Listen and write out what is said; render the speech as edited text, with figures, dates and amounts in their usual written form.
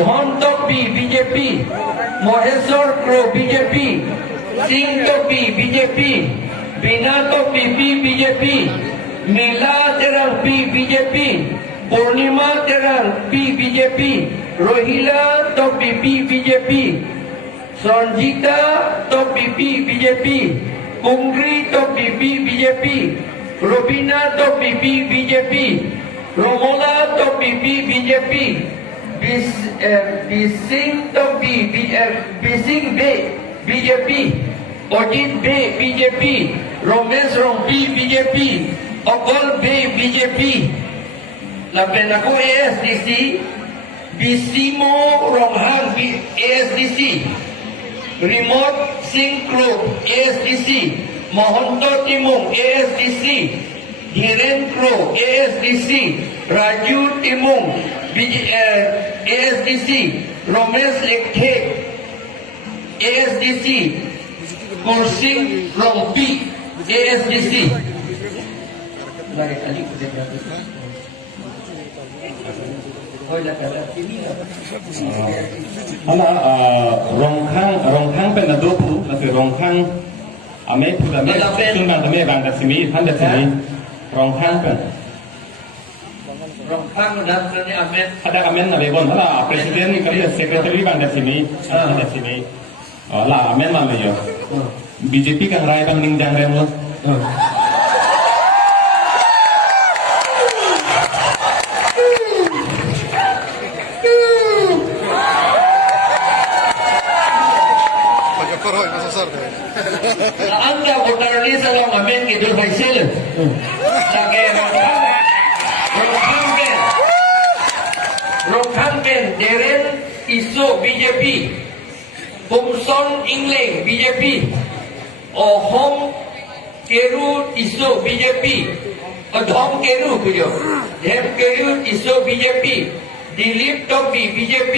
ধন Tapi BJP, Maheshwar Kro BJP, Singh Tapi BJP, Bina Tapi BJP, Nila Terang BJP, Purnima Terang BJP, Rohila Tapi BJP, Sanjita Tapi BJP, Kungri Tapi BJP, Rabina Tapi BJP, Ramla Tapi BJP, Bising Tapi Bising Be BJP, Ajit বে BJP, Ramesh রম্পি BJP, অকল বে BJP, lapen ako ASDC, Bisimo Ronghang ASDC, Remote Singklo ASDC, Mohonto Timung ASDC, Dhiren Kro ASDC, Raju Timung ASDC, Romesh Lekhe ASDC, Kursing Rompi ASDC. Hala rongkhang pen adopu lase rongkhang ame pula me sunban tame bang dasimi han dasimi rongkhang pen ni amen ada amen na lebon hala presiden kali secretary bang dasimi han dasimi la amen man le yo BJP kang rai bang ningjang remo Anda votar ni salong amen ke dur faisil. Lagi Rokhang Ben Deren Iso BJP, Humson Ingling BJP, Ohom Keru Iso BJP, Adhom Keru kujo, Dem Keru Iso BJP, Dilip Topi BJP.